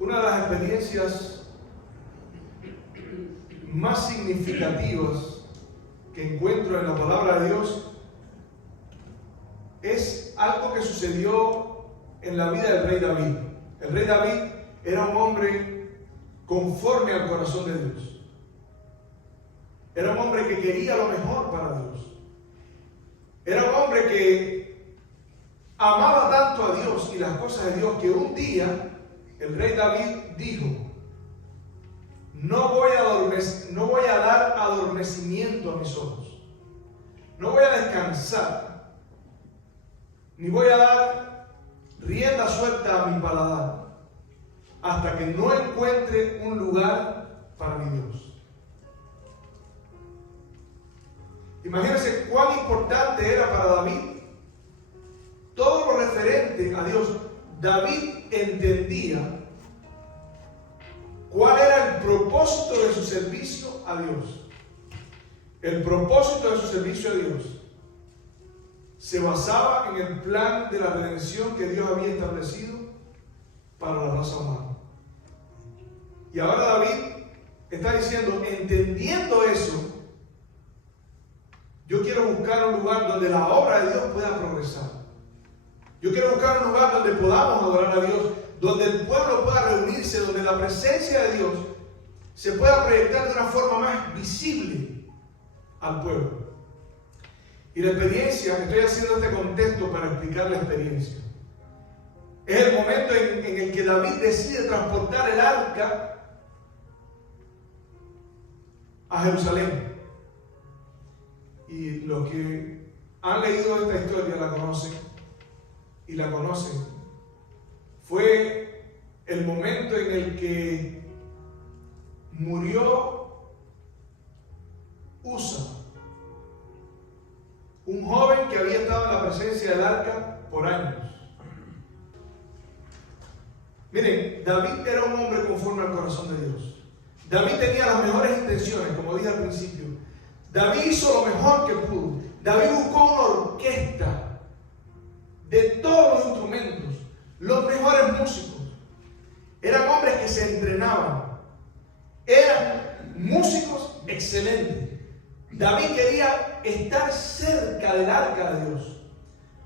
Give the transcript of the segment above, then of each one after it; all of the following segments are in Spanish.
Una de las experiencias más significativas que encuentro en la palabra de Dios es algo que sucedió en la vida del rey David. El rey David era un hombre conforme al corazón de Dios. Era un hombre que quería lo mejor para Dios. Era un hombre que amaba tanto a Dios y las cosas de Dios que un día el rey David dijo: no voy a dar adormecimiento a mis ojos, no voy a descansar, ni voy a dar rienda suelta a mi paladar hasta que no encuentre un lugar para mi Dios. Imagínense cuán importante era para David todo lo referente a Dios. David entendía cuál era el propósito de su servicio a Dios. El propósito de su servicio a Dios se basaba en el plan de la redención que Dios había establecido para la raza humana. Y ahora David está diciendo, entendiendo eso, yo quiero buscar un lugar donde la obra de Dios pueda progresar. Yo quiero buscar un lugar donde podamos adorar a Dios, donde el pueblo pueda reunirse, donde la presencia de Dios se pueda proyectar de una forma más visible al pueblo. Y la experiencia, estoy haciendo este contexto para explicar la experiencia. Es el momento en el que David decide transportar el arca a Jerusalén. Y los que han leído esta historia la conocen y la conocen. Fue el momento en el que murió Usa, un joven que había estado en la presencia del arca por años. Miren, David era un hombre conforme al corazón de Dios. David tenía las mejores intenciones, como dije al principio. David hizo lo mejor que pudo. David buscó una orquesta de todos los instrumentos, los mejores músicos. Eran hombres que se entrenaban. Eran músicos excelentes. David quería estar cerca del arca de Dios.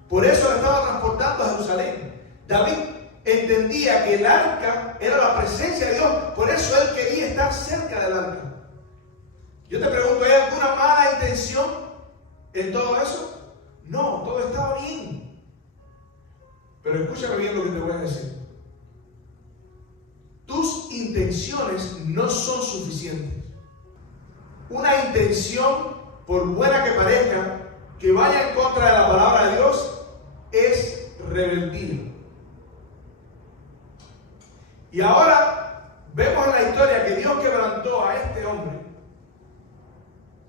Por eso la estaba transportando a Jerusalén. David entendía que el arca era la presencia de Dios. Por eso él quería estar cerca del arca. Yo te pregunto, ¿hay alguna mala intención en todo eso? No, todo estaba bien. Pero escúchame bien lo que te voy a decir. Tus intenciones no son suficientes. Una intención, por buena que parezca, que vaya en contra de la palabra de Dios, es rebeldía. Y ahora vemos en la historia que Dios quebrantó a este hombre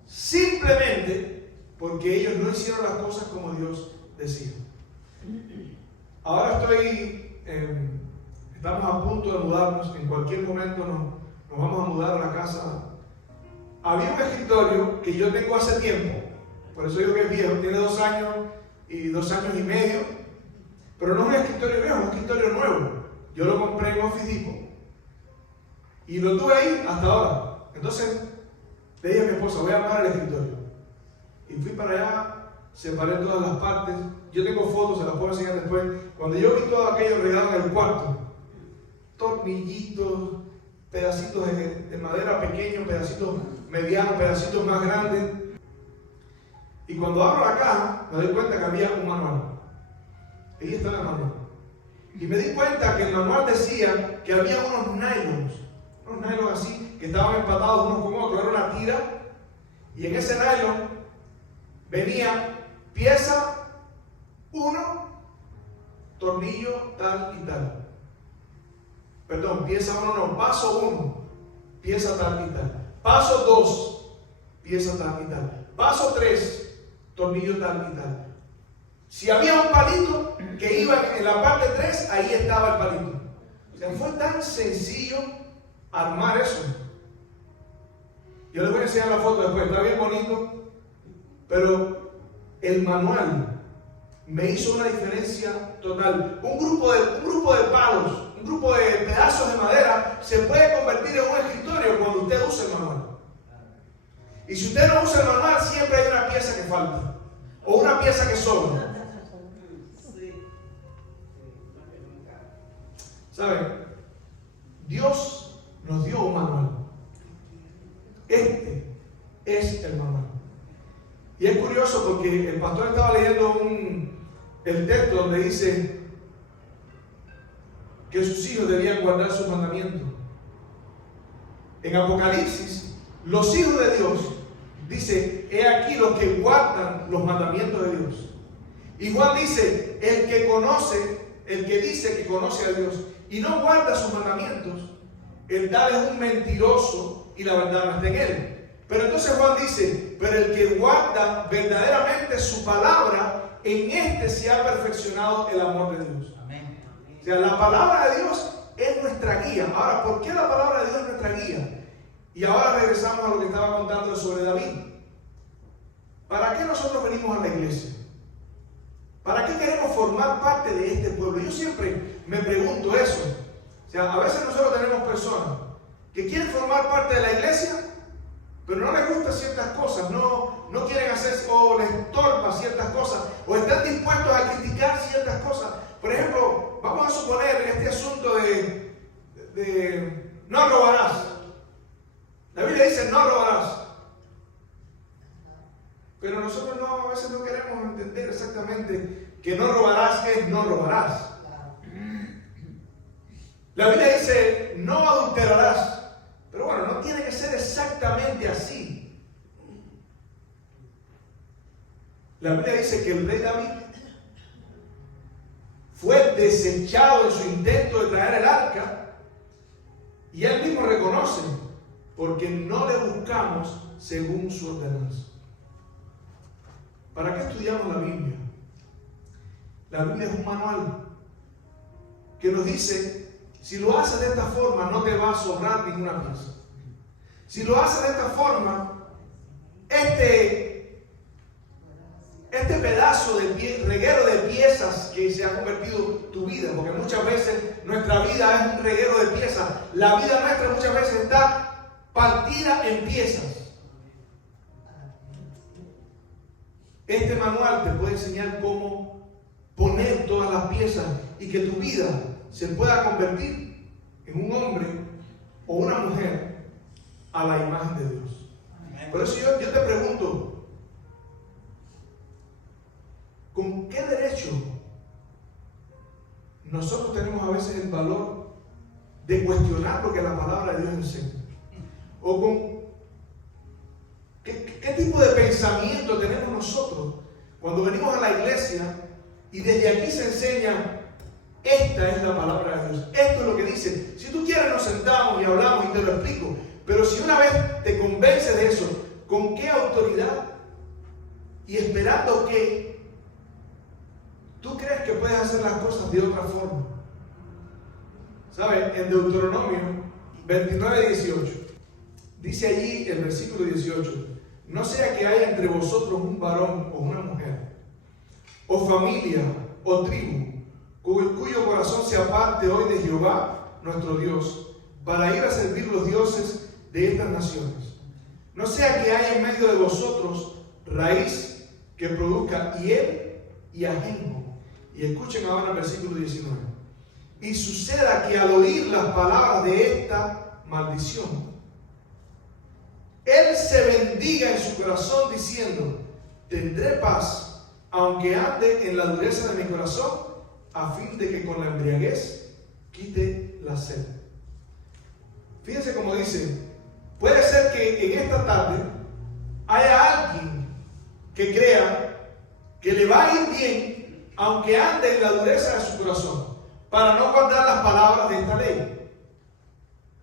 simplemente porque ellos no hicieron las cosas como Dios decía. Ahora estamos a punto de mudarnos. En cualquier momento nos vamos a mudar a la casa. Había un escritorio que yo tengo hace tiempo, por eso digo que es viejo, tiene 2 años y 2 años y medio, pero no es un escritorio viejo, es un escritorio nuevo. Yo lo compré en Office Depot y lo tuve ahí hasta ahora. Entonces le dije a mi esposa, voy a armar el escritorio. Y fui para allá, separé todas las partes. Yo tengo fotos, se las puedo enseñar después. Cuando yo vi todo aquello regado en el cuarto, tornillitos, pedacitos de madera pequeños, pedacitos medianos, pedacitos más grandes. Y cuando abro la caja, me doy cuenta que había un manual. Ahí está el manual. Y me di cuenta que el manual decía que había unos nylons así, que estaban empatados unos con otros, era una tira, y en ese nylon venía pieza 1, tornillo tal y tal. Perdón, pieza 1 no, paso 1, pieza tal y tal. Paso 2, pieza tal y tal. Paso 3, tornillo tal y tal. Si había un palito que iba en la parte 3, ahí estaba el palito. O sea, fue tan sencillo armar eso. Yo les voy a enseñar la foto después, está bien bonito, pero el manual me hizo una diferencia total. Un grupo de palos, un grupo de pedazos de madera Y si usted no usa el manual, siempre hay una pieza que falta o una pieza que sobra. ¿Saben? Dios nos dio un manual. Este es el manual. Y es curioso porque el pastor estaba leyendo el texto donde dice que sus hijos debían guardar sus mandamientos. En Apocalipsis, los hijos de Dios, dice, he aquí los que guardan los mandamientos de Dios. Y Juan dice, el que dice que conoce a Dios y no guarda sus mandamientos, el tal es un mentiroso y la verdad no está en él. Pero entonces Juan dice, pero el que guarda verdaderamente su palabra, en este se ha perfeccionado el amor de Dios. Amén. O sea, la palabra de Dios es nuestra guía. Ahora, ¿por qué la palabra de Dios es nuestra guía? Y ahora regresamos a lo que estaba contando sobre David. ¿Para qué nosotros venimos a la iglesia? ¿Para qué queremos formar parte de este pueblo? Yo siempre me pregunto eso. O sea, a veces nosotros tenemos personas que quieren formar parte de la iglesia, pero no les gustan ciertas cosas, no quieren hacer o les estorba ciertas cosas, o están dispuestos a criticar ciertas cosas. Por ejemplo, vamos a suponer este asunto de no robarás. La Biblia dice no robarás. Pero nosotros a veces no queremos entender exactamente que no robarás es no robarás. La Biblia dice no adulterarás. Pero bueno, no tiene que ser exactamente así. La Biblia dice que el rey David fue desechado en su intento de traer el arca, y él mismo reconoce, porque no le buscamos según su ordenanza. ¿Para qué estudiamos la Biblia? La Biblia es un manual que nos dice, si lo haces de esta forma, no te va a sobrar ninguna pieza. Si lo haces de esta forma, este pedazo de reguero de piezas que se ha convertido tu vida, porque muchas veces nuestra vida es un reguero de piezas. La vida nuestra muchas veces está partida en piezas. Este manual te puede enseñar cómo poner todas las piezas y que tu vida se pueda convertir en un hombre o una mujer a la imagen de Dios. Por eso yo te pregunto, ¿con qué derecho nosotros tenemos a veces el valor de cuestionar lo que la palabra de Dios enseña? ¿O con qué tipo de pensamiento tenemos nosotros cuando venimos a la iglesia y desde aquí se enseña, esta es la palabra de Dios, esto es lo que dice? Si tú quieres nos sentamos y hablamos y te lo explico, pero si una vez te convences de eso, ¿con qué autoridad y esperando que tú crees que puedes hacer las cosas de otra forma? ¿Sabes? En Deuteronomio 29:18 dice allí el versículo 18: no sea que haya entre vosotros un varón o una mujer, o familia o tribu, cuyo corazón se aparte hoy de Jehová nuestro Dios, para ir a servir los dioses de estas naciones. No sea que haya en medio de vosotros raíz que produzca hiel y ajenjo. Y escuchen ahora el versículo 19. Y suceda que al oír las palabras de esta maldición, él se bendiga en su corazón diciendo: tendré paz, aunque ande en la dureza de mi corazón, a fin de que con la embriaguez quite la sed. Fíjense cómo dice: puede ser que en esta tarde haya alguien que crea que le va a ir bien, aunque ande en la dureza de su corazón, para no guardar las palabras de esta ley.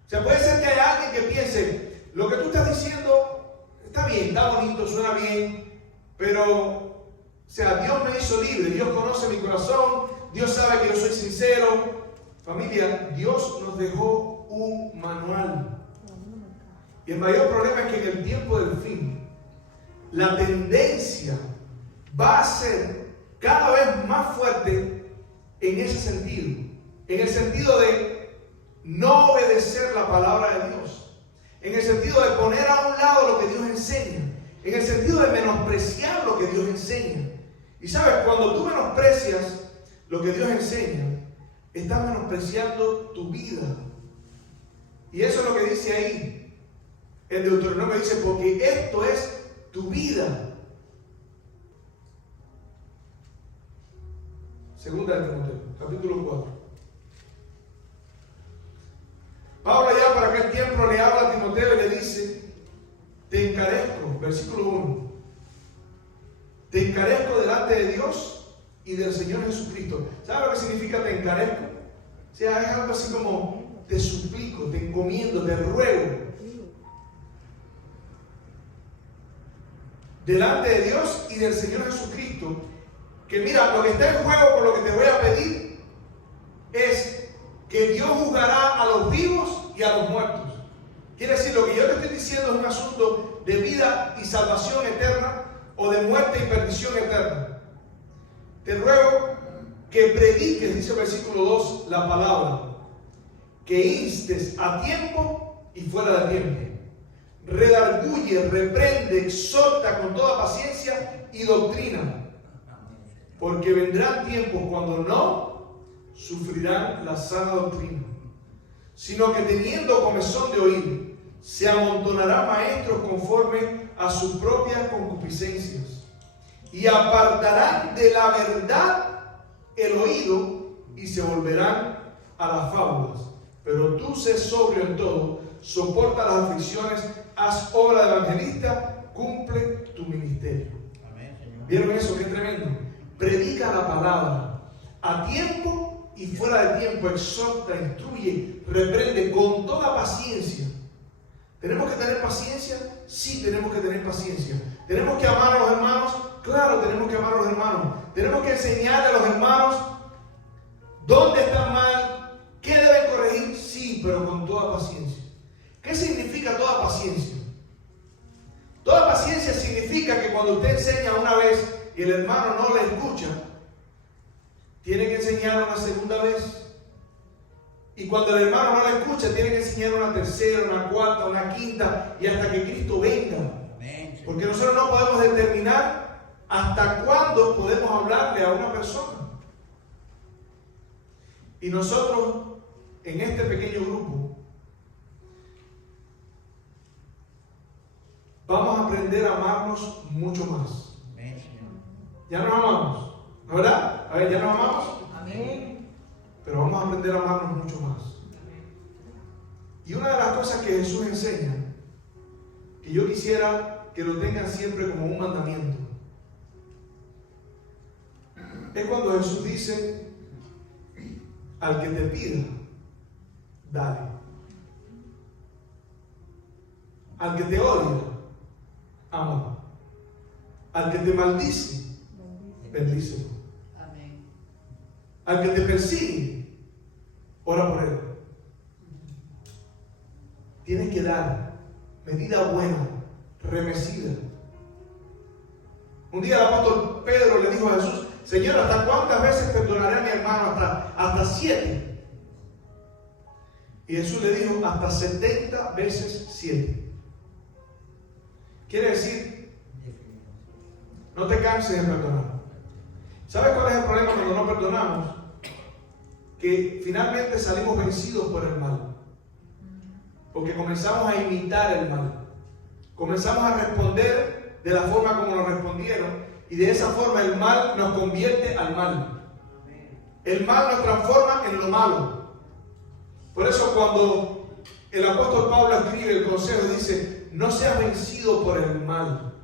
O sea, puede ser que haya alguien que piense: lo que tú estás diciendo está bien, está bonito, suena bien, pero, o sea, Dios me hizo libre, Dios conoce mi corazón, Dios sabe que yo soy sincero. Familia, Dios nos dejó un manual. Y el mayor problema es que en el tiempo del fin, la tendencia va a ser cada vez más fuerte en ese sentido. En el sentido de no obedecer la palabra de Dios. en el sentido de poner a un lado lo que Dios enseña, en el sentido de menospreciar lo que Dios enseña. Y sabes, cuando tú menosprecias lo que Dios enseña, estás menospreciando tu vida. Y eso es lo que dice ahí. El Deuteronomio dice, porque esto es tu vida. Segunda de Timoteo, capítulo 4. Pablo ya para aquel tiempo le habla a Timoteo y le dice, te encarezco, versículo 1, te encarezco delante de Dios y del Señor Jesucristo. ¿Sabes lo que significa te encarezco? O sea, es algo así como te suplico, te encomiendo, te ruego. Delante de Dios y del Señor Jesucristo, que mira, lo que está en juego con lo que te voy a pedir es que Dios juzgará a los vivos y a los muertos. Quiere decir, lo que yo te estoy diciendo es un asunto de vida y salvación eterna o de muerte y perdición eterna. Te ruego que prediques, dice el versículo 2, la palabra, que instes a tiempo y fuera de tiempo. Redarguye, reprende, exhorta con toda paciencia y doctrina. Porque vendrán tiempos cuando no sufrirán la sana doctrina, sino que teniendo comezón de oír, se amontonarán maestros conforme a sus propias concupiscencias, y apartarán de la verdad el oído y se volverán a las fábulas. Pero tú sé sobrio en todo, soporta las aflicciones, haz obra de evangelista, cumple tu ministerio. Amén, Señor. ¿Vieron eso? Qué tremendo. Predica la palabra a tiempo y fuera de tiempo, exhorta, instruye, reprende con toda paciencia. ¿Tenemos que tener paciencia? Sí, tenemos que tener paciencia. ¿Tenemos que amar a los hermanos? Claro, tenemos que amar a los hermanos. Tenemos que enseñarle a los hermanos dónde están mal, qué deben corregir, sí, pero con toda paciencia. ¿Qué significa toda paciencia? Toda paciencia significa que cuando usted enseña una vez y el hermano no le escucha, tiene que enseñar una segunda vez. Y cuando el hermano no le escucha, tiene que enseñar una tercera, una cuarta, una quinta, y hasta que Cristo venga. Porque nosotros no podemos determinar hasta cuándo podemos hablarle a una persona. Y nosotros, en este pequeño grupo, vamos a aprender a amarnos mucho más. Ya nos amamos, ¿no verdad? A ver, ya nos amamos. Amén. Pero vamos a aprender a amarnos mucho más. Y una de las cosas que Jesús enseña, que yo quisiera que lo tengan siempre como un mandamiento, es cuando Jesús dice, al que te pida, dale. Al que te odia, ama. Al que te maldice, bendícelo. Amén. Al que te persigue, ora por él. Tienes que dar medida buena, remecida. Un día el apóstol Pedro le dijo a Jesús, Señor, ¿hasta cuántas veces perdonaré a mi hermano? Hasta 7. Y Jesús le dijo, hasta 70 veces 7. Quiere decir, no te canses de perdonar. ¿Sabes cuál es el problema cuando no perdonamos? Que finalmente salimos vencidos por el mal. Porque comenzamos a imitar el mal. Comenzamos a responder de la forma como nos respondieron. Y de esa forma el mal nos convierte al mal. El mal nos transforma en lo malo. Por eso cuando el apóstol Pablo escribe el consejo, dice, no seas vencido por el mal,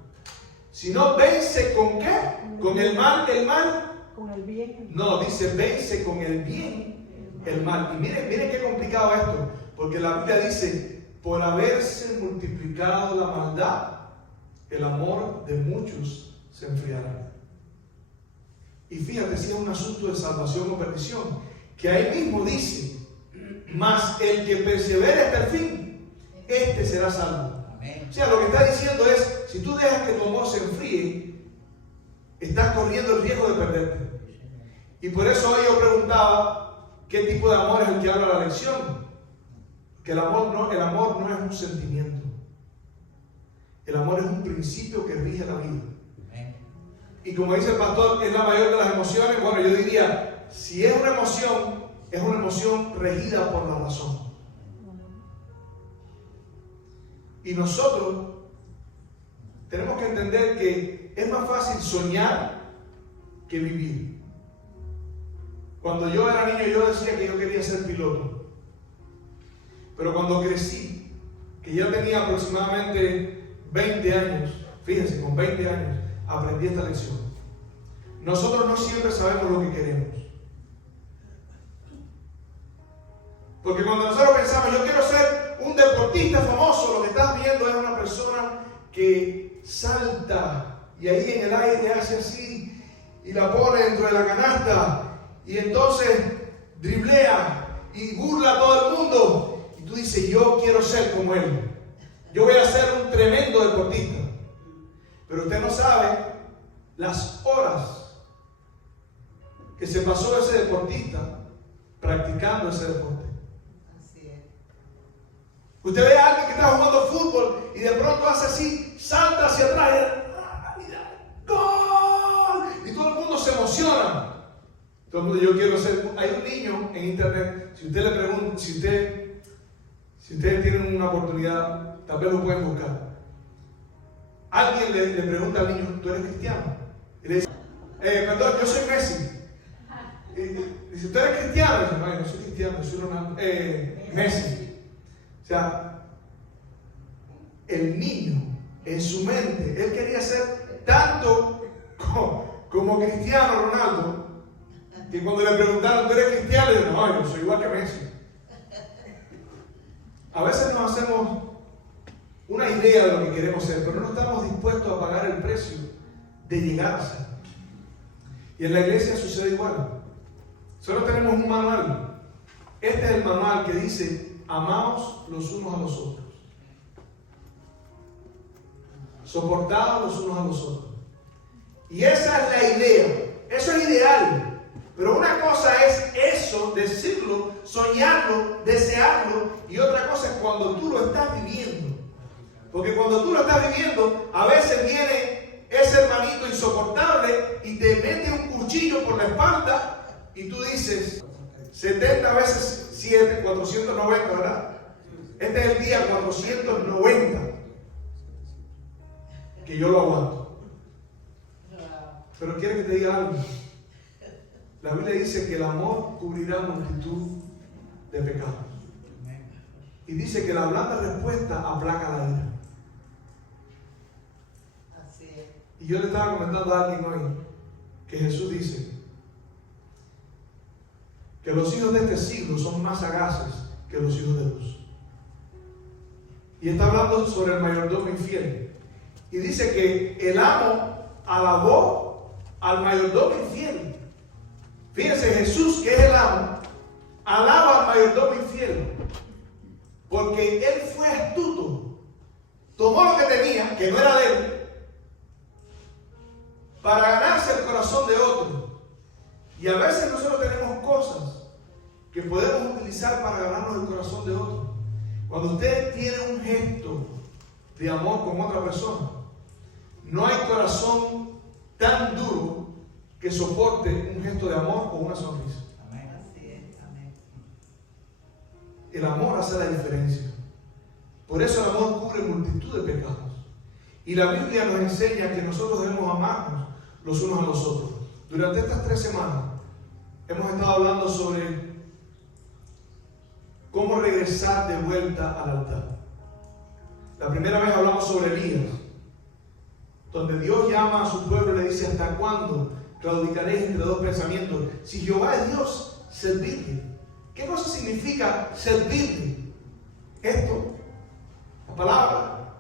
sino vence ¿con qué? ¿Con el mal del mal? Con el bien. No, dice vence con el bien el mal. Y miren qué complicado esto, porque la Biblia dice, por haberse multiplicado la maldad, el amor de muchos se enfriará. Y fíjate si es un asunto de salvación o perdición, que ahí mismo dice, mas el que persevere hasta el fin, este será salvo. Amén. O sea, lo que está diciendo es, si tú dejas que tu amor se enfríe, estás corriendo el riesgo de perderte. Y por eso hoy yo preguntaba, ¿qué tipo de amor es el que habla la lección? que el amor no es un sentimiento. El amor es un principio que rige la vida. Y como dice el pastor, es la mayor de las emociones. Bueno, yo diría, si es una emoción regida por la razón. Y nosotros tenemos que entender que es más fácil soñar que vivir. Cuando yo era niño, yo decía que yo quería ser piloto. Pero cuando crecí, que ya tenía aproximadamente 20 años, fíjense, con 20 años, aprendí esta lección. Nosotros no siempre sabemos lo que queremos. Porque cuando nosotros pensamos, yo quiero ser un deportista famoso, lo que estás viendo es una persona que salta y ahí en el aire hace así y la pone dentro de la canasta y entonces driblea y burla a todo el mundo. Y tú dices, yo quiero ser como él. Yo voy a ser un tremendo deportista. Pero usted no sabe las horas que se pasó ese deportista practicando ese deporte. Así es. Usted ve a alguien que está jugando fútbol y de pronto hace así, salta hacia atrás y ¡gol! Y todo el mundo se emociona. Todo el mundo, yo quiero ser. Hay un niño en internet, si usted le pregunta, si ustedes tienen una oportunidad, tal vez lo pueden buscar. Alguien le pregunta al niño, ¿tú eres cristiano? Y le dice, perdón, yo soy Messi. Y dice, ¿tú eres cristiano? Y dice, no, yo no soy cristiano, yo soy Ronaldo, Messi. O sea, el niño, en su mente, él quería ser tanto como Cristiano Ronaldo, que cuando le preguntaron, ¿tú eres cristiano? Y dice, no, yo soy igual que Messi. A veces nos hacemos una idea de lo que queremos ser, pero no estamos dispuestos a pagar el precio de llegar a ser. Y en la iglesia sucede igual. Solo tenemos un manual. Este es el manual que dice, amaos los unos a los otros. Soportados los unos a los otros. Y esa es la idea. Eso es ideal. Pero una cosa es eso, decirlo, soñarlo, desearlo, y otra cosa es cuando tú lo estás viviendo. Porque cuando tú lo estás viviendo, a veces viene ese hermanito insoportable y te mete un cuchillo por la espalda y tú dices, 70 veces 7, 490, ¿verdad? Este es el día 490 que yo lo aguanto. Pero quiero que te diga algo. La Biblia dice que el amor cubrirá multitud de pecados. Y dice que la blanda respuesta aplaca la ira. Así es. Y yo le estaba comentando a alguien hoy que Jesús dice que los hijos de este siglo son más sagaces que los hijos de luz. Y está hablando sobre el mayordomo infiel. Y dice que el amo alabó al mayordomo infiel. Fíjense, Jesús, que es el amo, alaba al mayordomo infiel. Porque él fue astuto. Tomó lo que tenía, que no era de él, para ganarse el corazón de otro. Y a veces nosotros tenemos cosas que podemos utilizar para ganarnos el corazón de otro. Cuando usted tiene un gesto de amor con otra persona, no hay corazón tan duro que soporte un gesto de amor o una sonrisa. Amén. Así es. Amén. El amor hace la diferencia. Por eso el amor cubre multitud de pecados. Y la Biblia nos enseña que nosotros debemos amarnos los unos a los otros. Durante estas 3 semanas hemos estado hablando sobre cómo regresar de vuelta al altar. La primera vez hablamos sobre Elías, donde Dios llama a su pueblo y le dice, ¿hasta cuándo claudicaréis entre dos pensamientos? Si Jehová es Dios, servidle. ¿Qué cosa significa servirle? Esto, la palabra.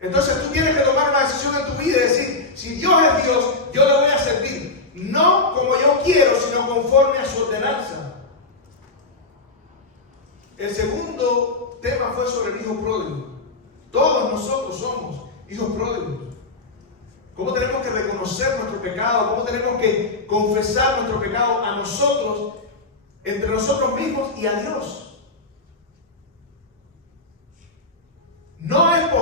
Entonces tú tienes que tomar una decisión en tu vida y decir, si Dios es Dios, yo le voy a servir. No como yo quiero, sino conforme a su ordenanza. El segundo tema fue sobre el hijo pródigo. Todos nosotros somos hijos pródigos. ¿Cómo tenemos que reconocer nuestro pecado? ¿Cómo tenemos que confesar nuestro pecado a nosotros, entre nosotros mismos y a Dios?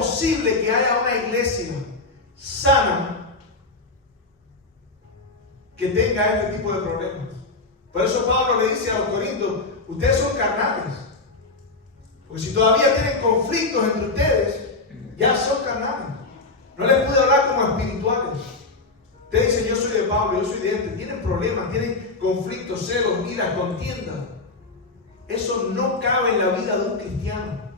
posible que haya una iglesia sana que tenga este tipo de problemas. Por eso Pablo le dice a los corintios, ustedes son carnales. Porque si todavía tienen conflictos entre ustedes, ya son carnales. No les pude hablar como espirituales. Ustedes dicen, yo soy de Pablo, yo soy de este. Tienen problemas, tienen conflictos, celos, ira, contienda. Eso no cabe en la vida de un cristiano.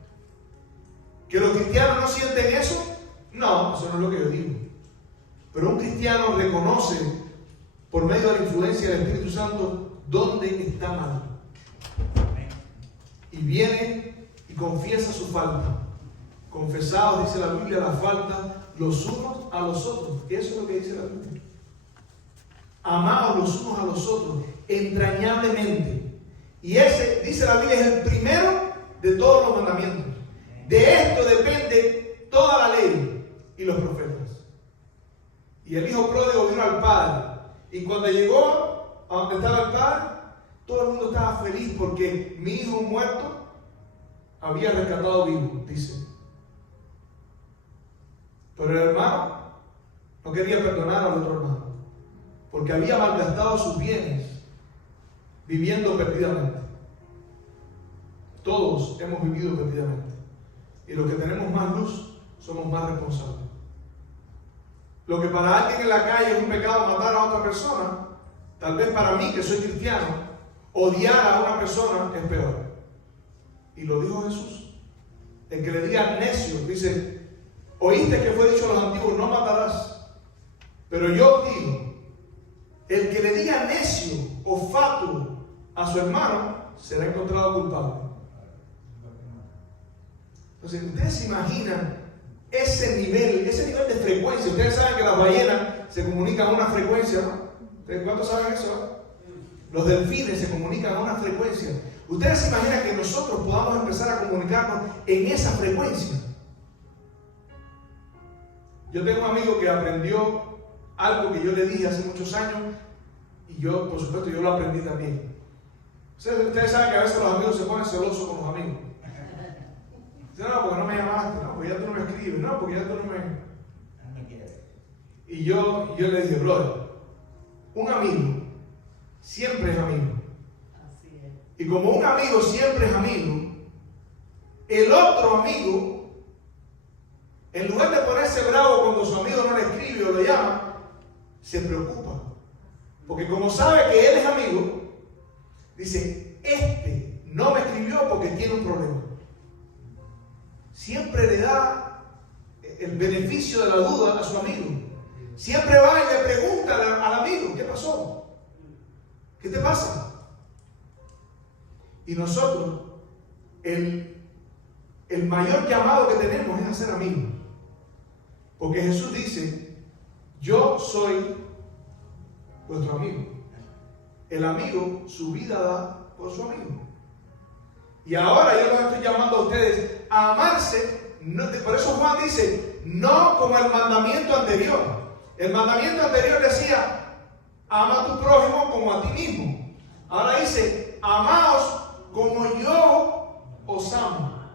¿Que los cristianos no sienten eso? No, eso no es lo que yo digo. Pero un cristiano reconoce, por medio de la influencia del Espíritu Santo, dónde está mal. Y viene y confiesa su falta. Confesados, dice la Biblia, la falta los unos a los otros. Eso es lo que dice la Biblia. Amados los unos a los otros, entrañablemente. Y ese, dice la Biblia, es el primero de todos los mandamientos. De esto depende toda la ley y los profetas. Y el hijo pródigo vino al padre. Y cuando llegó a donde estaba el padre, todo el mundo estaba feliz porque mi hijo muerto había rescatado vivo, dice. Pero el hermano no quería perdonar al otro hermano, porque había malgastado sus bienes viviendo perdidamente. Todos hemos vivido perdidamente. Y los que tenemos más luz somos más responsables. Lo que para alguien en la calle es un pecado matar a otra persona, tal vez para mí, que soy cristiano, odiar a una persona es peor. Y lo dijo Jesús. El que le diga necio, dice, oíste que fue dicho a los antiguos, no matarás. Pero yo os digo, el que le diga necio o fatuo a su hermano, será encontrado culpable. Entonces, ustedes se imaginan ese nivel de frecuencia. Ustedes saben que las ballenas se comunican a una frecuencia, ¿no? ¿Ustedes cuántos saben eso? Los delfines se comunican a una frecuencia. Ustedes se imaginan que nosotros podamos empezar a comunicarnos en esa frecuencia. Yo tengo un amigo que aprendió algo que yo le dije hace muchos años y yo, por supuesto, yo lo aprendí también. Ustedes saben que a veces los amigos se ponen celosos con los amigos. No, porque no me llamaste, no, porque ya tú no me escribes, no, porque ya tú no me quieres. Y yo le dije, brother, un amigo siempre es amigo. Así es. Y como un amigo siempre es amigo, el otro amigo, en lugar de ponerse bravo cuando su amigo no le escribe o lo llama, se preocupa. Porque como sabe que él es amigo, dice, este no me escribió porque tiene un problema. Siempre le da el beneficio de la duda a su amigo. Siempre va y le pregunta al amigo, ¿qué pasó? ¿Qué te pasa? Y nosotros, el mayor llamado que tenemos es a ser amigos. Porque Jesús dice, yo soy vuestro amigo. El amigo su vida da por su amigo. Y ahora yo los estoy llamando a ustedes a amarse. Por eso Juan dice, no como el mandamiento anterior. El mandamiento anterior decía, ama a tu prójimo como a ti mismo. Ahora dice, amaos como yo os amo.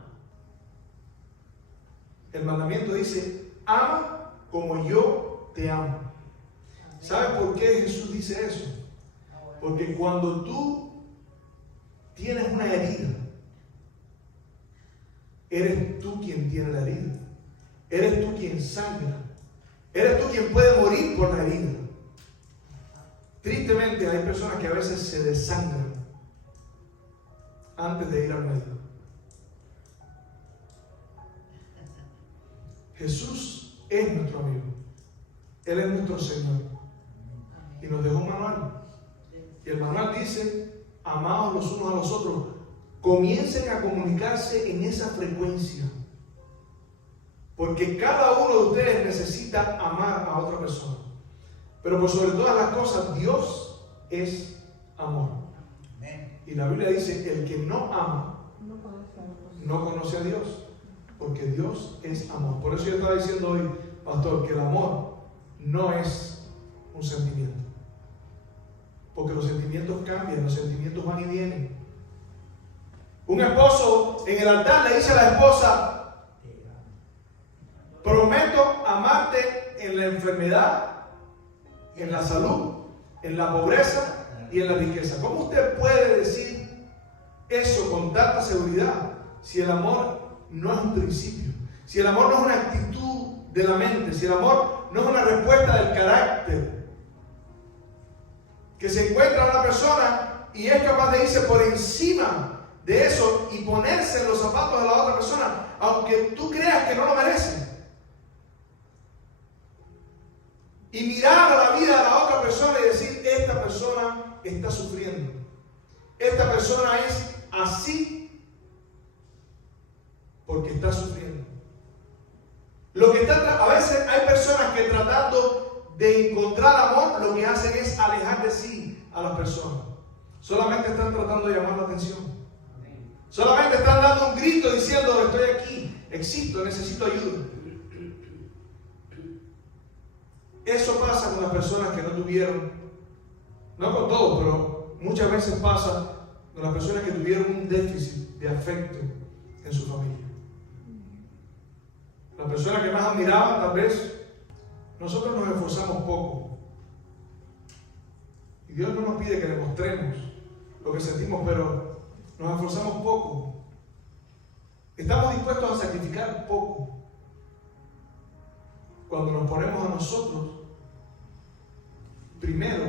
El mandamiento dice, ama como yo te amo. ¿Sabes por qué Jesús dice eso? Porque cuando tú tienes una herida, eres tú quien tiene la herida. Eres tú quien sangra. Eres tú quien puede morir por la herida. Tristemente hay personas que a veces se desangran antes de ir al médico. Jesús es nuestro amigo. Él es nuestro Señor. Y nos dejó un manual. Y el manual dice, amaos los unos a los otros. Comiencen a comunicarse en esa frecuencia. Porque cada uno de ustedes necesita amar a otra persona. Pero por sobre todas las cosas, Dios es amor. Y la Biblia dice, el que no ama, no conoce a Dios. Porque Dios es amor. Por eso yo estaba diciendo hoy, pastor, que el amor no es un sentimiento. Porque los sentimientos cambian, los sentimientos van y vienen. Un esposo en el altar le dice a la esposa, Prometo amarte en la enfermedad, en la salud, en la pobreza y en la riqueza. ¿Cómo usted puede decir eso con tanta seguridad si el amor no es un principio? Si el amor no es una actitud de la mente, si el amor no es una respuesta del carácter, que se encuentra en una persona y es capaz de irse por encima de eso y ponerse en los zapatos de la otra persona, aunque tú creas que no lo merece. Y mirar a la vida de la otra persona y decir, esta persona está sufriendo. Esta persona es así porque está sufriendo. A veces hay personas que tratando de encontrar amor, lo que hacen es alejar de sí a las personas. Solamente están tratando de llamar la atención. Solamente están dando un grito diciendo, estoy aquí, existo, necesito ayuda. Eso pasa con las personas que no tuvieron, no con todos, pero muchas veces pasa con las personas que tuvieron un déficit de afecto en su familia. Las personas que más admiraban, tal vez, nosotros nos esforzamos poco. Y Dios no nos pide que le mostremos lo que sentimos, pero nos esforzamos poco. Estamos dispuestos a sacrificar poco cuando nos ponemos a nosotros primero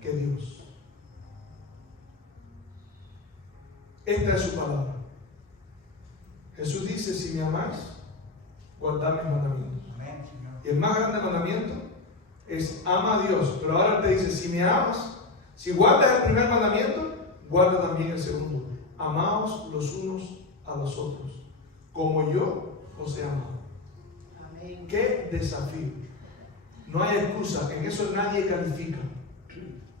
que Dios. Esta es su palabra. Jesús dice, si me amáis, guardad mis mandamientos. Y el más grande mandamiento es ama a Dios. Pero ahora te dice, si me amas, si guardas el primer mandamiento, guarda también el segundo. Amaos los unos a los otros, como yo os he amado. Amén. ¡Qué desafío! No hay excusa, en eso nadie califica.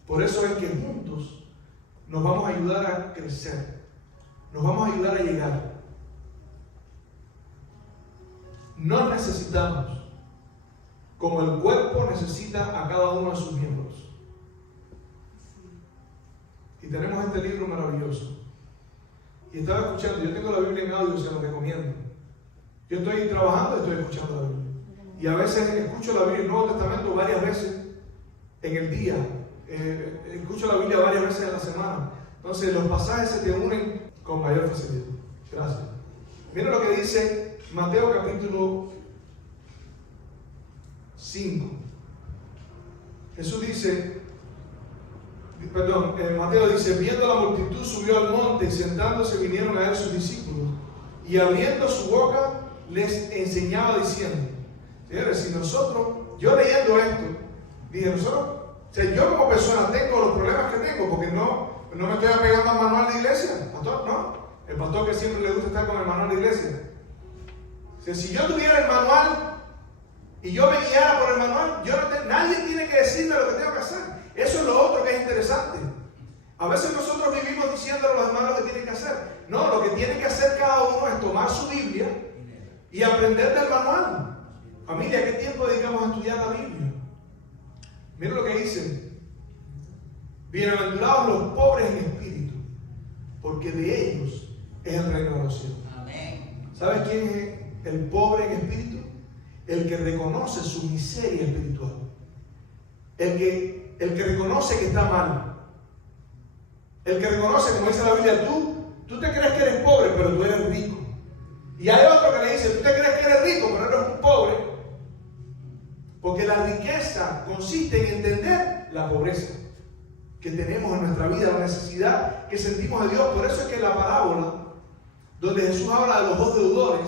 Por eso es que juntos nos vamos a ayudar a crecer, nos vamos a ayudar a llegar. No necesitamos, como el cuerpo necesita a cada uno de sus miembros. Y tenemos este libro maravilloso. Y estaba escuchando, yo tengo la Biblia en audio, se lo recomiendo. Yo estoy trabajando y estoy escuchando la Biblia. Y a veces escucho la Biblia, el Nuevo Testamento varias veces en el día. Escucho la Biblia varias veces en la semana. Entonces los pasajes se te unen con mayor facilidad. Gracias. Mira lo que dice Mateo capítulo 5. Jesús dice, Mateo dice, viendo la multitud subió al monte y sentándose vinieron a él sus discípulos y abriendo su boca les enseñaba diciendo, señores, si nosotros, yo leyendo esto, dije, yo como persona tengo los problemas que tengo porque no me estoy apegando al manual de iglesia, pastor, no, el pastor que siempre le gusta estar con el manual de iglesia. Si yo tuviera el manual y yo me guiara por el manual, nadie tiene que decirme lo que tengo que hacer. Eso es lo otro que es interesante. A veces nosotros vivimos diciéndole a los hermanos lo que tienen que hacer. No, lo que tiene que hacer cada uno es tomar su Biblia y aprender del manual. Familia, ¿qué tiempo dedicamos a estudiar la Biblia? Miren lo que dice. Bienaventurados los pobres en espíritu, porque de ellos es el reino de los cielos. Amén. ¿Sabes quién es el pobre en espíritu? El que reconoce su miseria espiritual. El que reconoce que está mal. El que reconoce, como dice la Biblia, tú te crees que eres pobre, pero tú eres rico. Y hay otro que le dice, tú te crees que eres rico, pero eres un pobre. Porque la riqueza consiste en entender la pobreza que tenemos en nuestra vida, la necesidad que sentimos de Dios. Por eso es que la parábola, donde Jesús habla de los dos deudores,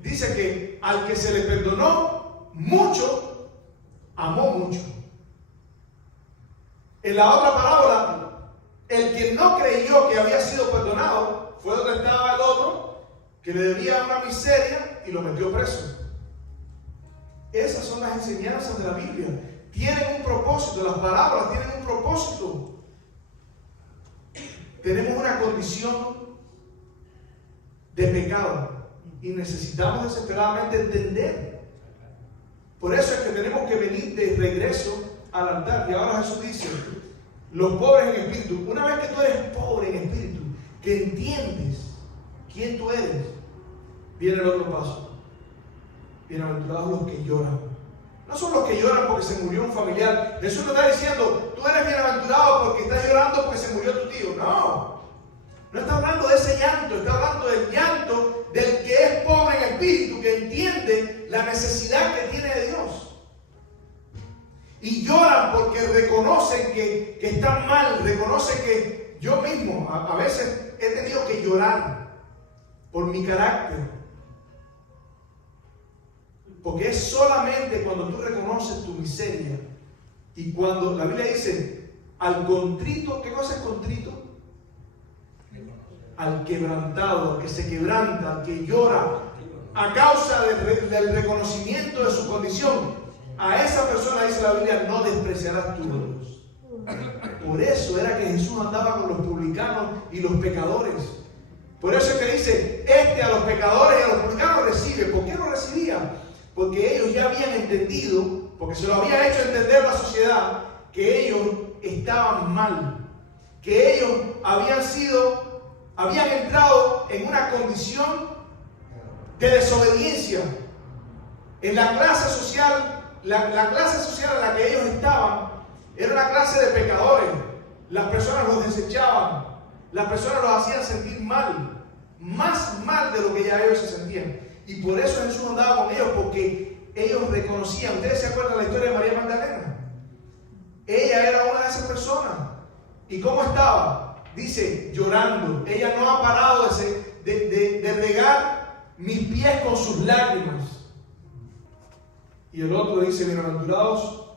dice que al que se le perdonó mucho, amó mucho. En la otra parábola, el que no creyó que había sido perdonado, fue donde estaba el otro, que le debía una miseria y lo metió preso. Esas son las enseñanzas de la Biblia. Tienen un propósito, las palabras tienen un propósito. Tenemos una condición de pecado y necesitamos desesperadamente entender. Por eso es que tenemos que venir de regreso al altar. Y ahora Jesús dice, los pobres en espíritu. Una vez que tú eres pobre en espíritu, que entiendes quién tú eres, viene el otro paso. Bienaventurados los que lloran. No son los que lloran porque se murió un familiar. Jesús no está diciendo, tú eres bienaventurado porque estás llorando porque se murió tu tío. No. No está hablando de ese llanto, está hablando del llanto del que es pobre en espíritu, que entiende la necesidad que tiene de Dios. Y lloran porque reconocen que están mal, reconocen que yo mismo a veces he tenido que llorar por mi carácter. Porque es solamente cuando tú reconoces tu miseria y cuando la Biblia dice al contrito, ¿qué cosa es contrito? Al quebrantado, al que se quebranta, al que llora a causa del reconocimiento de su condición. A esa persona, dice la Biblia, no despreciarás tú, Dios. Por eso era que Jesús andaba con los publicanos y los pecadores. Por eso es que dice, a los pecadores y a los publicanos recibe. ¿Por qué lo recibía? Porque ellos ya habían entendido, porque se lo había hecho entender la sociedad, que ellos estaban mal, que ellos habían entrado en una condición de desobediencia. En la clase social, la clase social en la que ellos estaban, era una clase de pecadores. Las personas los desechaban, las personas los hacían sentir mal, más mal de lo que ya ellos se sentían. Y por eso Jesús andaba con ellos, porque ellos reconocían. ¿Ustedes se acuerdan de la historia de María Magdalena? Ella era una de esas personas. ¿Y cómo estaba? Dice, llorando. Ella no ha parado de regar mis pies con sus lágrimas. Y el otro dice, bienaventurados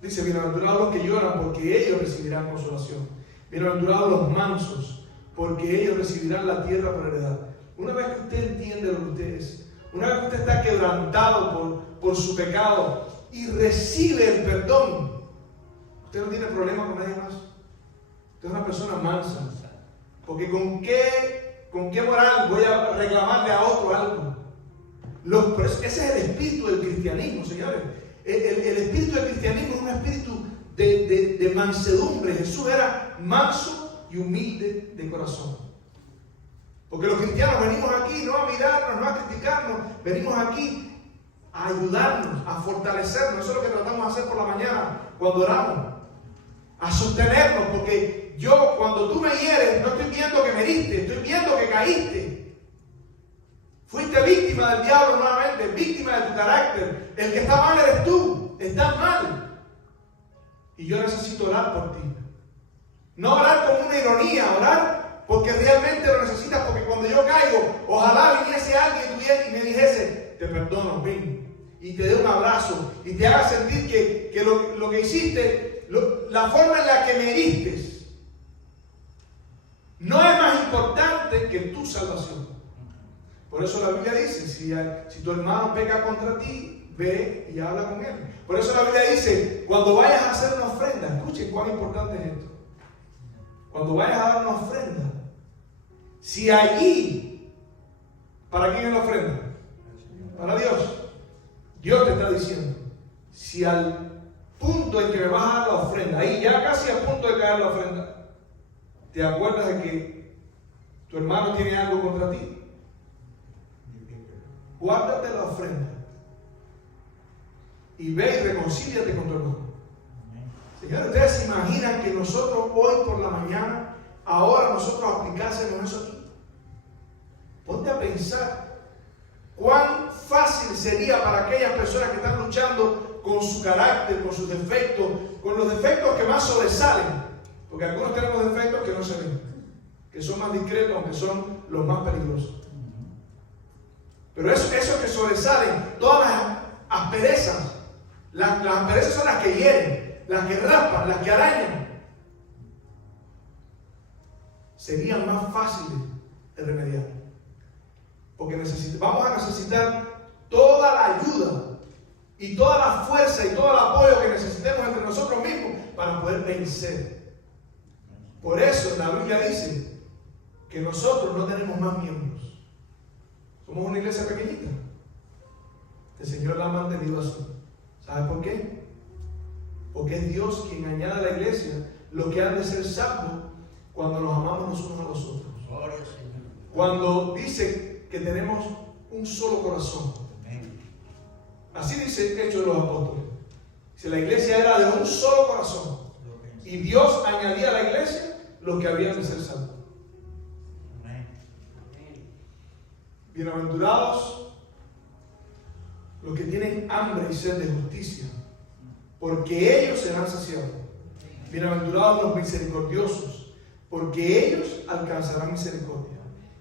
los que lloran, porque ellos recibirán consolación. Bienaventurados los mansos, porque ellos recibirán la tierra por heredad. Una vez que usted entiende lo que usted es, una vez que usted está quebrantado por su pecado y recibe el perdón, usted no tiene problema con nadie más. Usted es una persona mansa. Porque ¿con qué moral voy a reclamarle a otro algo? Ese es el espíritu del cristianismo, señores. El espíritu del cristianismo es un espíritu de mansedumbre. Jesús era manso y humilde de corazón. Porque los cristianos venimos aquí no a mirarnos, no a criticarnos, venimos aquí a ayudarnos, a fortalecernos. Eso es lo que tratamos de hacer por la mañana cuando oramos. A sostenernos, porque cuando tú me hieres, no estoy viendo que me heriste, estoy viendo que caíste. Fuiste víctima del diablo nuevamente, víctima de tu carácter. El que está mal eres tú, estás mal. Y yo necesito orar por ti. No orar como una ironía, orar porque realmente lo necesitas, porque cuando yo caigo, ojalá viniese alguien y me dijese, te perdono, ven, y te dé un abrazo, y te haga sentir que lo que hiciste, la forma en la que me heriste, no es más importante que tu salvación. Por eso la Biblia dice, si tu hermano peca contra ti, ve y habla con él. Por eso la Biblia dice, cuando vayas a hacer una ofrenda, escuchen cuán importante es esto. Cuando vayas a dar una ofrenda, si allí, ¿para quién es la ofrenda? Para Dios. Dios te está diciendo, si al punto en que me vas a dar la ofrenda, ahí ya casi al punto de caer la ofrenda, te acuerdas de que tu hermano tiene algo contra ti, guárdate la ofrenda y ve y reconcíliate con tu hermano. Señores, ¿ustedes se imaginan que nosotros hoy por la mañana, ahora nosotros aplicásemos eso aquí? Ponte a pensar cuán fácil sería para aquellas personas que están luchando con su carácter, con sus defectos, con los defectos que más sobresalen, porque algunos tenemos defectos que no se ven, que son más discretos, aunque son los más peligrosos. Pero esos que sobresalen, todas las asperezas, las asperezas son las que hieren, las que raspan, las que arañan, serían más fáciles de remediar. Porque vamos a necesitar toda la ayuda y toda la fuerza y todo el apoyo que necesitemos entre nosotros mismos para poder vencer. Por eso la Biblia dice que nosotros no tenemos más miembros. Somos una iglesia pequeñita. El Señor la ha mantenido así. ¿Sabe por qué? Porque es Dios quien añade a la iglesia lo que han de ser salvos cuando nos amamos los unos a los otros. Cuando dice que tenemos un solo corazón. Así dice Hechos de los Apóstoles. Si la iglesia era de un solo corazón y Dios añadía a la iglesia los que habían de ser salvos. Bienaventurados los que tienen hambre y sed de justicia, porque ellos serán saciados. Bienaventurados los misericordiosos, porque ellos alcanzarán misericordia.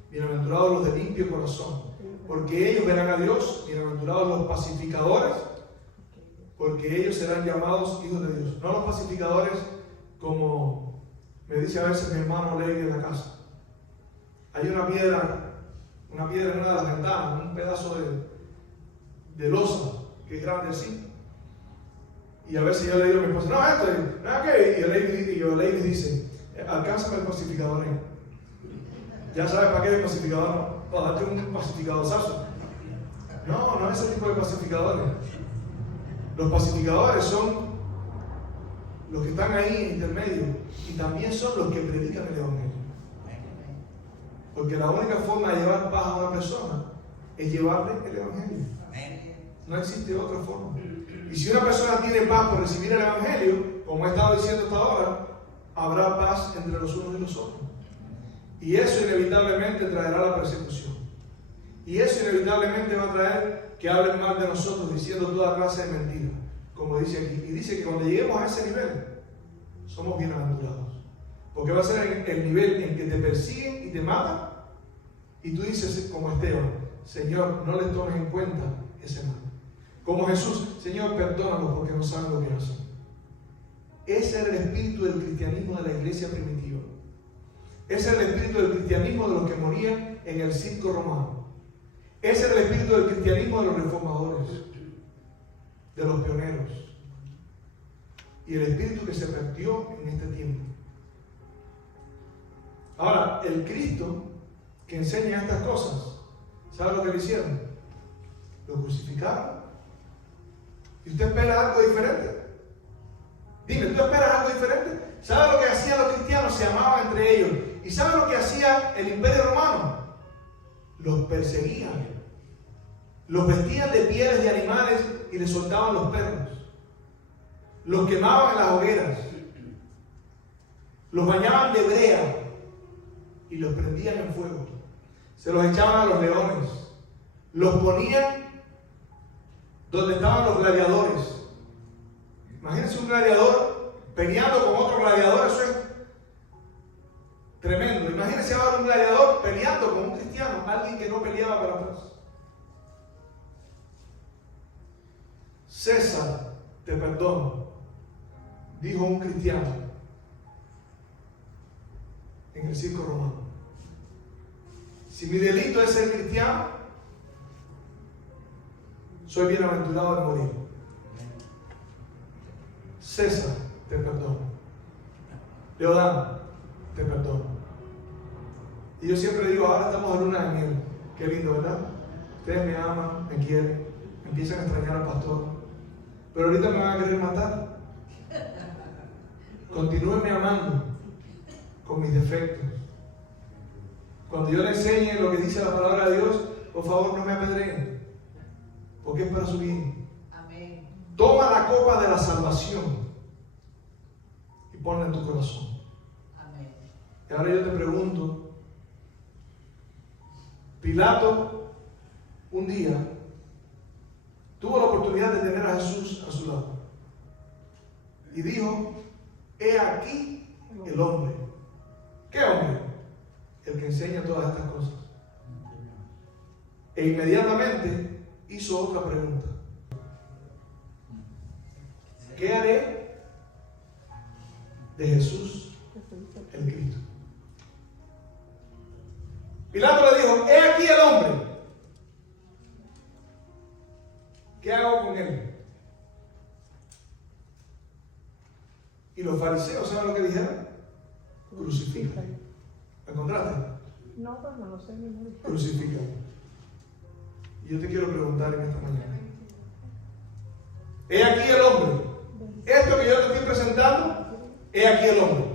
Bienaventurados los de limpio corazón, porque ellos verán a Dios. Bienaventurados los pacificadores, porque ellos serán llamados hijos de Dios. No los pacificadores como me dice a veces mi hermano Levi en la casa. Hay una piedra en una de las ventanas, un pedazo de losa que es grande así. Y a veces yo le digo a mi esposa, no, esto, nada que. Y el Levi dice, alcánzame el pacificador ahí. Ya sabes para qué es el pacificador, ¿no? Para darte un pacificadorzazo. No es ese tipo de pacificadores. Los pacificadores son los que están ahí en intermedio y también son los que predican el evangelio. Porque la única forma de llevar paz a una persona es llevarle el evangelio. No existe otra forma. Y si una persona tiene paz por recibir el evangelio, como he estado diciendo hasta ahora, habrá paz entre los unos y los otros. Y eso inevitablemente traerá la persecución. Y eso inevitablemente va a traer que hablen mal de nosotros diciendo toda clase de mentiras, como dice aquí. Y dice que cuando lleguemos a ese nivel, somos bienaventurados. Porque va a ser el nivel en que te persiguen y te matan, y tú dices como Esteban, Señor, no les tomes en cuenta ese mal. Como Jesús, Señor, perdónalos porque no saben lo que hacen. Ese era el espíritu del cristianismo de la iglesia primitiva. Ese era el espíritu del cristianismo de los que morían en el circo romano. Ese era el espíritu del cristianismo de los reformadores, de los pioneros. Y el espíritu que se perdió en este tiempo. Ahora, el Cristo que enseña estas cosas, ¿sabe lo que le hicieron? Lo crucificaron. ¿Y usted espera algo diferente? Dime, ¿tú esperas algo diferente? ¿Sabe lo que hacían los cristianos? Se amaban entre ellos. ¿Y sabe lo que hacía el Imperio Romano? Los perseguían. Los vestían de pieles de animales y les soltaban los perros. Los quemaban en las hogueras. Los bañaban de brea y los prendían en fuego. Se los echaban a los leones. Los ponían donde estaban los gladiadores. Imagínense un gladiador peleando con otro gladiador, eso es tremendo. Imagínense ahora un gladiador peleando con un cristiano, alguien que no peleaba para atrás. César, te perdono, dijo un cristiano en el circo romano. Si mi delito es ser cristiano, soy bienaventurado de morir. César, te perdono. Leodán, te perdono. Y yo siempre digo, ahora estamos en luna de miel. Qué lindo, ¿verdad? Ustedes me aman, me quieren, me empiezan a extrañar al pastor. Pero ahorita me van a querer matar. Continúenme amando con mis defectos. Cuando yo le enseñe lo que dice la palabra de Dios, por favor no me apedreen, porque es para su bien. Amén. Toma la copa de la salvación y ponla en tu corazón. Amén. Y ahora yo te pregunto, Pilato un día tuvo la oportunidad de tener a Jesús a su lado y dijo, he aquí el hombre. ¿Qué hombre? El que enseña todas estas cosas. E inmediatamente hizo otra pregunta. ¿Qué haré de Jesús el Cristo? Pilato le dijo, he aquí el hombre. ¿Qué hago con él? Y los fariseos, ¿saben lo que dijeron? Crucifícalo. ¿Me encontraste? No, pues no lo sé. Crucifícalo. Y yo te quiero preguntar en esta mañana. He aquí el hombre. Esto que yo te estoy presentando, he aquí el hombre.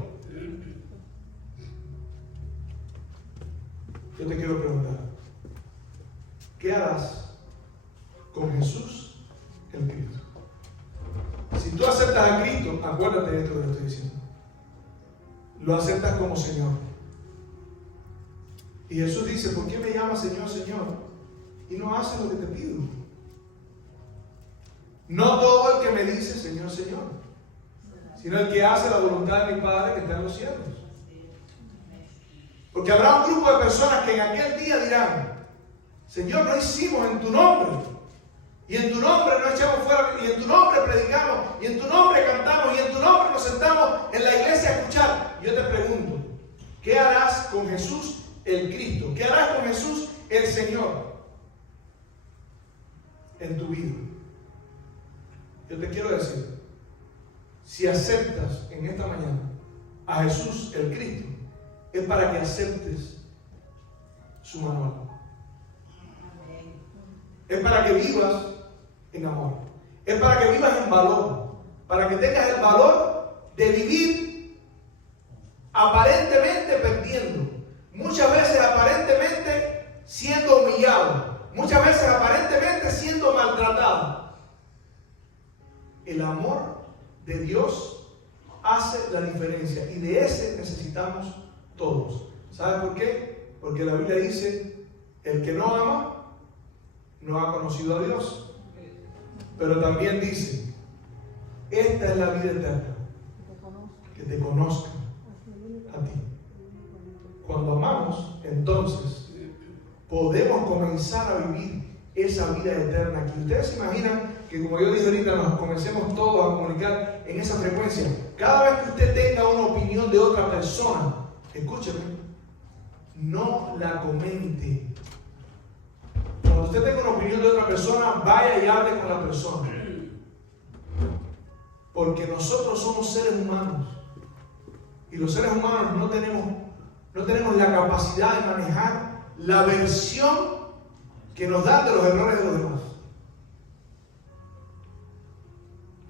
Yo te quiero preguntar, ¿qué harás con Jesús el Cristo? Si tú aceptas a Cristo, acuérdate de esto que te estoy diciendo. Lo aceptas como Señor. Y Jesús dice, ¿por qué me llamas Señor, Señor? Y no haces lo que te pido. No todo el que me dice Señor, Señor, sino el que hace la voluntad de mi Padre que está en los cielos. Porque habrá un grupo de personas que en aquel día dirán, Señor, no hicimos en tu nombre, y en tu nombre no echamos fuera, y en tu nombre predicamos, y en tu nombre cantamos, y en tu nombre nos sentamos en la iglesia a escuchar. Yo te pregunto, ¿qué harás con Jesús el Cristo? ¿Qué harás con Jesús el Señor en tu vida? Yo te quiero decir, si aceptas en esta mañana a Jesús el Cristo, es para que aceptes su manual. Es para que vivas en amor. Es para que vivas en valor. Para que tengas el valor de vivir aparentemente perdiendo. Muchas veces aparentemente siendo humillado. Muchas veces aparentemente siendo maltratado. El amor de Dios hace la diferencia. Y de ese necesitamos todos. ¿Sabes por qué? Porque la Biblia dice, el que no ama, no ha conocido a Dios. Pero también dice, esta es la vida eterna, que te conozcan a ti. Cuando amamos, entonces podemos comenzar a vivir esa vida eterna aquí. Ustedes se imaginan que, como yo dije ahorita, nos comencemos todos a comunicar en esa frecuencia. Cada vez que usted tenga una opinión de otra persona, escúcheme, no la comente. Cuando usted tenga una opinión de otra persona, vaya y hable con la persona. Porque nosotros somos seres humanos. Y los seres humanos no tenemos la capacidad de manejar la versión que nos dan de los errores de los demás.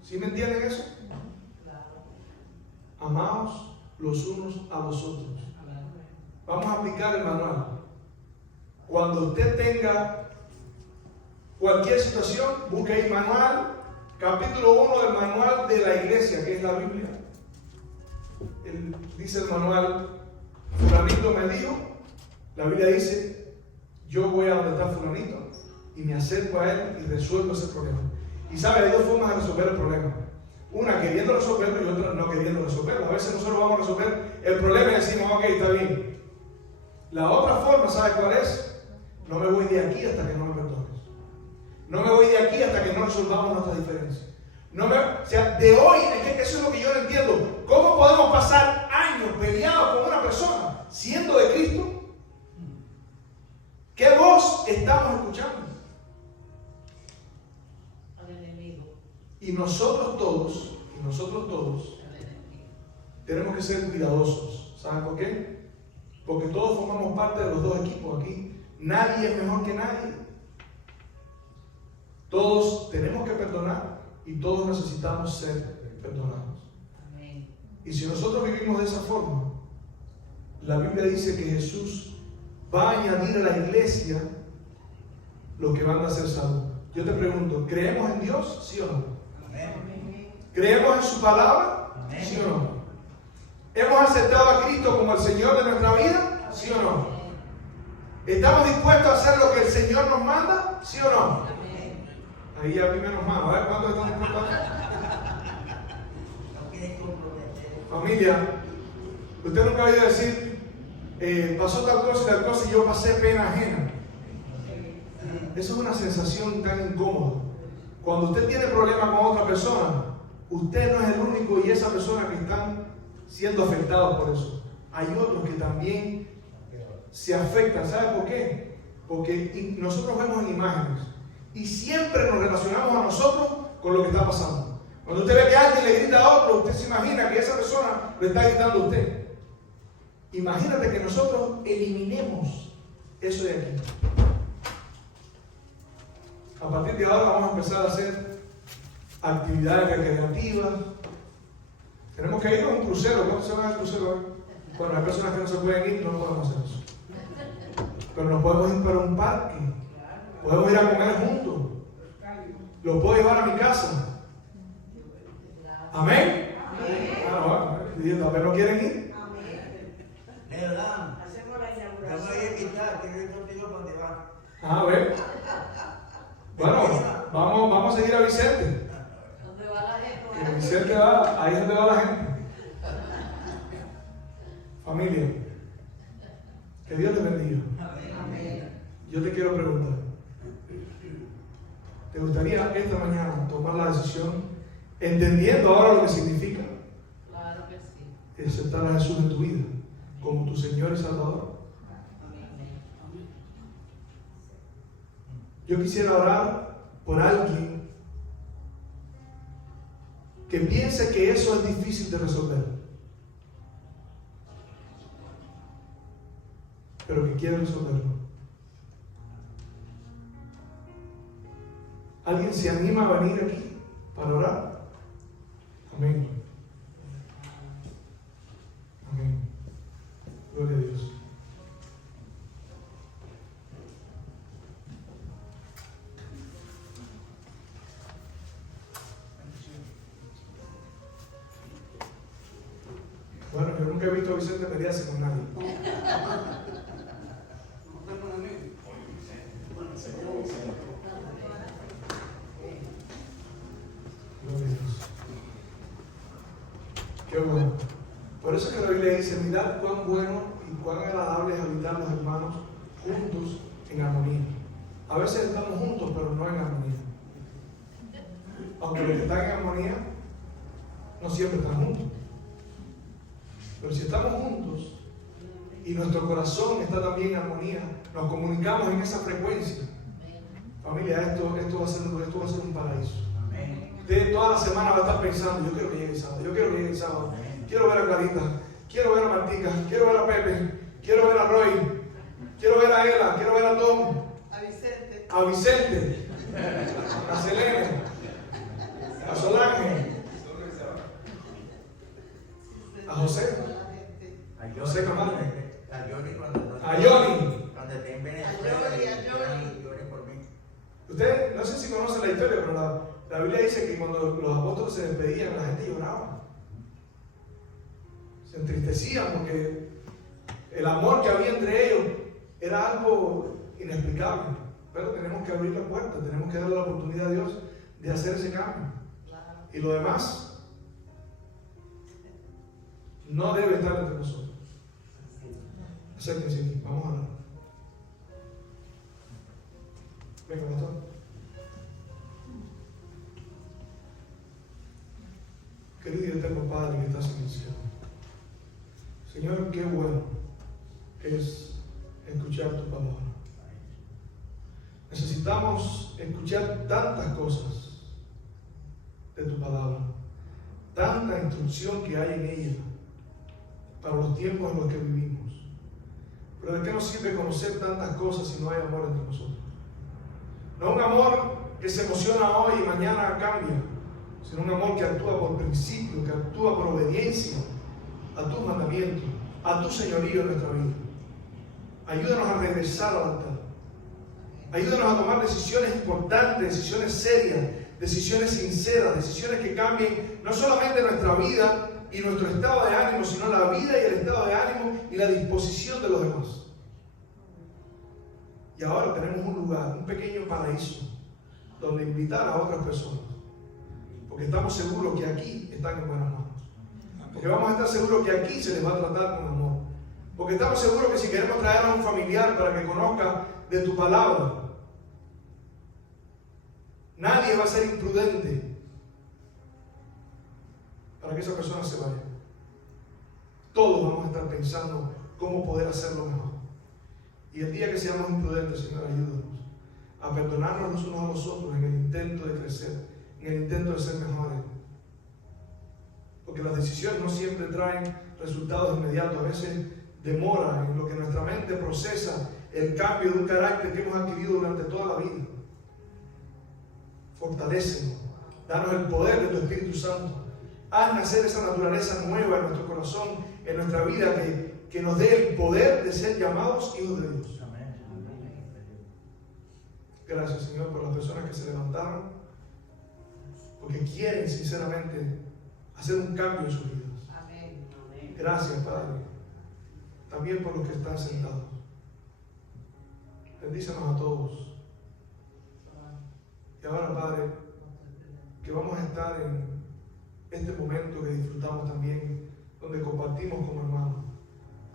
¿Sí me entienden eso? Amaos los unos a los otros. Vamos a aplicar el manual. Cuando usted tenga cualquier situación, busque ahí manual, capítulo 1 del manual de la iglesia, que es la Biblia. Dice el manual, fulanito me dijo, la Biblia dice, yo voy a donde está fulanito y me acerco a él y resuelvo ese problema. Y sabe, hay dos formas de resolver el problema. Una queriendo resolverlo y otra no queriendo resolverlo. A veces nosotros vamos a resolver el problema y decimos, ok, está bien. La otra forma, ¿sabe cuál es? No me voy de aquí hasta que no me perdones. No me voy de aquí hasta que no resolvamos nuestras diferencias. O sea, de hoy, es que eso es lo que yo no entiendo. ¿Cómo podemos pasar años peleados con una persona siendo de Cristo? ¿Qué voz estamos escuchando? Y nosotros todos tenemos que ser cuidadosos. ¿Saben por qué? Porque todos formamos parte de los dos equipos aquí. Nadie es mejor que nadie. Todos tenemos que perdonar y todos necesitamos ser perdonados. Amén. Y si nosotros vivimos de esa forma, la Biblia dice que Jesús va a añadir a la iglesia lo que van a ser salvos. Yo te pregunto, ¿creemos en Dios? ¿Sí o no? Amén. ¿Creemos en su palabra? Amén. ¿Sí o no? ¿Hemos aceptado a Cristo como el Señor de nuestra vida? ¿Sí o no? ¿Estamos dispuestos a hacer lo que el Señor nos manda? ¿Sí o no? Ahí ya vi menos manos. A ver, ¿cuántos están dispuestos a hacer? Familia, usted nunca ha oído decir, pasó tal cosa y yo pasé pena ajena. Eso es una sensación tan incómoda. Cuando usted tiene problemas con otra persona, usted no es el único y esa persona que están siendo afectados por eso. Hay otros que también se afectan. ¿Sabe por qué? Porque nosotros vemos en imágenes y siempre nos relacionamos a nosotros con lo que está pasando. Cuando usted ve que alguien le grita a otro, usted se imagina que esa persona le está gritando a usted. Imagínate que nosotros eliminemos eso de aquí. A partir de ahora vamos a empezar a hacer actividades recreativas. Tenemos que ir a un crucero. ¿Cuántos se van al crucero? Bueno, hay personas que no se pueden ir, no podemos hacer eso. pero nos podemos ir para un parque, podemos ir a comer juntos, lo puedo llevar a mi casa. Amén. Ah, bueno, a ver, ¿no quieren ir? ¿Verdad? Te voy a invitar, quiero ir contigo para donde va. A ver. Bueno, vamos a seguir a Vicente. ¿Dónde va la gente? Y Vicente va, ahí es donde va la gente. Familia, que Dios te bendiga. Yo te quiero preguntar, ¿te gustaría esta mañana tomar la decisión, entendiendo ahora lo que significa, Claro que sí. de aceptar a Jesús en tu vida como tu Señor y Salvador? Yo quisiera orar por alguien que piense que eso es difícil de resolver, pero que quiere resolverlo. ¿Alguien se anima a venir aquí para orar? Amén. Amén. Gloria a Dios. Bueno, yo nunca he visto a Vicente pelearse con nadie. Gloria a Dios. Qué bueno. Por eso que la Biblia dice, mirad cuán bueno y cuán agradable es habitar los hermanos juntos en armonía. A veces estamos juntos, pero no en armonía. Aunque los que están en armonía no siempre están juntos. Pero si estamos juntos y nuestro corazón está también en armonía, nos comunicamos en esa frecuencia. Familia, esto va a ser un paraíso. Usted toda la semana va a estar pensando, yo quiero que llegue el sábado, yo quiero que llegue el sábado. Quiero ver a Clarita, quiero ver a Martica, quiero ver a Pepe, quiero ver a Roy, quiero ver a Ela, quiero ver a Tom, a Vicente, a Selena, a Solange, a José, José Camargo, a Johnny. Cuando esté en Venezuela, llore por mí. Usted, no sé si conocen la historia, pero la Biblia dice que cuando los apóstoles se despedían, la gente lloraba. Se entristecían porque el amor que había entre ellos era algo inexplicable. Pero tenemos que abrir la puerta, tenemos que darle la oportunidad a Dios de hacer ese cambio. Y lo demás no debe estar entre nosotros. Acérquense aquí, vamos a hablar. Venga, pastor. Querido y eterno Padre que estás en el cielo, Señor, qué bueno es escuchar tu palabra. Necesitamos escuchar tantas cosas de tu palabra, tanta instrucción que hay en ella para los tiempos en los que vivimos. Pero ¿de qué nos sirve conocer tantas cosas si no hay amor entre nosotros? No un amor que se emociona hoy y mañana cambia, sino un amor que actúa por principio, que actúa por obediencia a tus mandamientos, a tu señorío en nuestra vida. Ayúdanos a regresar al altar. Ayúdanos a tomar decisiones importantes, decisiones serias, decisiones sinceras, decisiones que cambien no solamente nuestra vida y nuestro estado de ánimo, sino la vida y el estado de ánimo y la disposición de los demás. Y ahora tenemos un lugar, un pequeño paraíso, donde invitar a otras personas. Porque estamos seguros que aquí están en buenas manos. Porque vamos a estar seguros que aquí se les va a tratar con amor. Porque estamos seguros que si queremos traer a un familiar para que conozca de tu palabra, nadie va a ser imprudente para que esa persona se vaya. Todos vamos a estar pensando cómo poder hacerlo mejor. Y el día que seamos imprudentes, Señor, ayúdanos a perdonarnos los unos a los otros en el intento de crecer, en el intento de ser mejores. Porque las decisiones no siempre traen resultados inmediatos, a veces demoran en lo que nuestra mente procesa el cambio de un carácter que hemos adquirido durante toda la vida. Fortalécenos, danos el poder de tu Espíritu Santo. Haz nacer esa naturaleza nueva en nuestro corazón, en nuestra vida, que nos dé el poder de ser llamados hijos de Dios. Gracias, Señor, por las personas que se levantaron, porque quieren sinceramente hacer un cambio en sus vidas. Amén. Gracias, Padre. También por los que están sentados. Bendícenos a todos. Y ahora, Padre, que vamos a estar en este momento que disfrutamos también, donde compartimos como hermanos.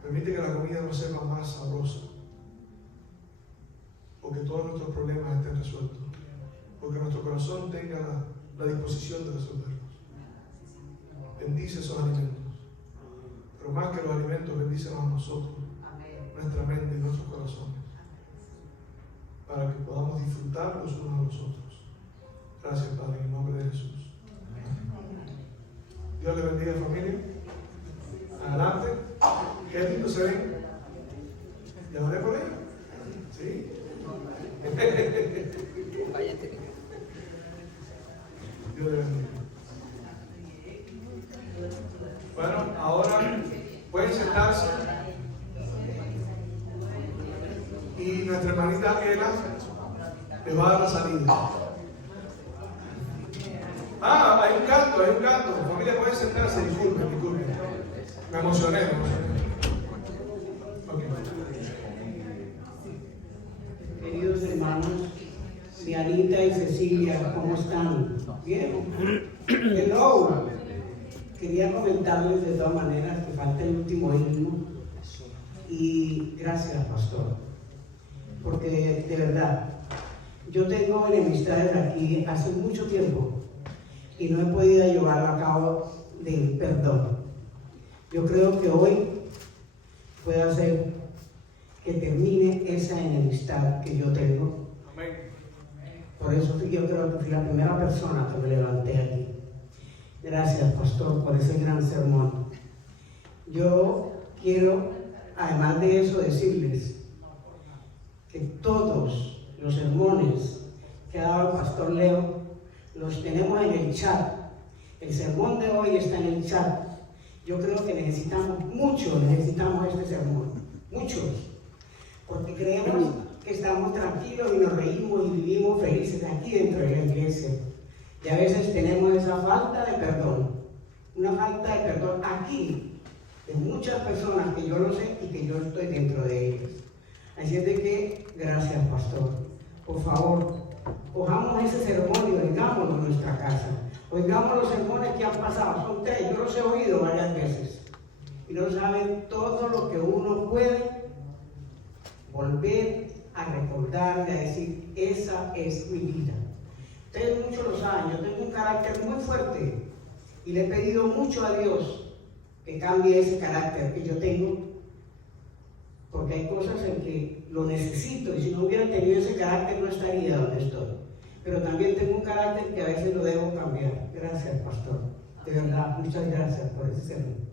Permite que la comida nos sepa más sabrosa, o que todos nuestros problemas estén resueltos, porque nuestro corazón tenga la disposición de resolverlos. Bendice esos alimentos, pero más que los alimentos, bendícenos a nosotros, nuestra mente y nuestros corazones, para que podamos disfrutar los unos a los otros. Gracias, Padre, en el nombre de Jesús. Dios le bendiga, familia. Adelante. Qué lindo se ven. ¿Ya oré por ahí? ¿Sí? Dios le bendiga. Bueno, ahora pueden sentarse. Y nuestra hermanita Ela les va a dar la salida. Ah, hay un canto. Familia, pueden sentarse, disculpen. Me emocioné. Okay. Queridos hermanos, Cianita y Cecilia, ¿cómo están? ¿Bien? Hello. Quería comentarles de todas maneras que falta el último himno. Y gracias, pastor. Porque de verdad, yo tengo enemistades aquí hace mucho tiempo y no he podido llevarlo a cabo del perdón. Yo creo que hoy puedo hacer que termine esa enemistad que yo tengo. Amén. Por eso yo creo que fui la primera persona que me levanté aquí. Gracias, pastor, por ese gran sermón. Yo quiero, además de eso, decirles que todos los sermones que ha dado el pastor Leo los tenemos en el chat. El sermón de hoy está en el chat. Yo creo que necesitamos este sermón, muchos, porque creemos que estamos tranquilos y nos reímos y vivimos felices aquí dentro de la iglesia. Y a veces tenemos esa falta de perdón, una falta de perdón aquí, de muchas personas que yo lo sé y que yo estoy dentro de ellas. Así es de que, gracias, pastor. Por favor, cojamos ese sermón y oigámoslo en nuestra casa. Oigamos los sermones que han pasado, son 3, yo los he oído varias veces. Y no saben todo lo que uno puede volver a recordar y a decir, esa es mi vida. Ustedes muchos lo saben, yo tengo un carácter muy fuerte y le he pedido mucho a Dios que cambie ese carácter que yo tengo, porque hay cosas en que lo necesito y si no hubiera tenido ese carácter no estaría donde estoy. Pero también tengo un carácter que a veces lo debo cambiar. Gracias, pastor. De verdad, muchas gracias por ese sermón.